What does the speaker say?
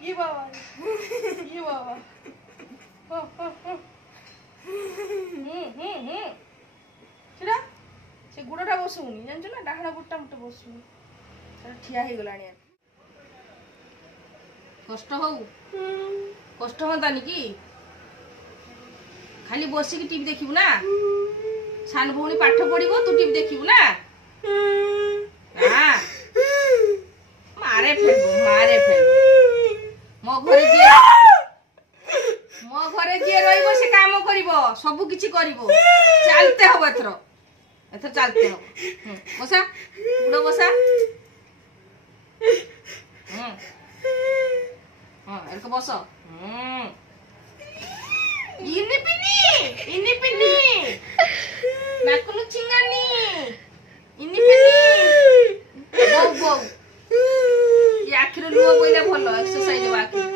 ये बाबा ये बाबा ସେଟା ସେ ଗୁଡ଼ଟା ବସୁନି ଜାଣିଛୁ ନା ଡାହାଣ ଗୁଡ଼ଟା ମତେ ବସୁନି ସେଟା ଠିଆ ହେଇଗଲାଣି କଷ୍ଟ ହଉ କଷ୍ଟ ହୁଅନ୍ତାନି କି ଖାଲି ବସିକି ଟିଭି ଦେଖିବୁ ନା ସାନ ଭଉଣୀ ପାଠ ପଢିବ ତୁ ଟିଭି ଦେଖିବୁ ନା ମାରେ ଫେଲବୁ ମୋ ଘରେ ଯିଏ ରହିବ ସେ କାମ କରିବ ସବୁ କିଛି କରିବ ଚାଲते ହବ ଏଥର ଚାଲते ହବ ବସା ଗୁଡ଼ ବସା ଏରକ ବସ ଇନି ପିନି ନାକୁଲୁ ଚିଙ୍ଗାନି ଇନି ପିନି ବୋଉ ବୋଉ ये आखिर लुह बोले भल एक्सरसाइज आखि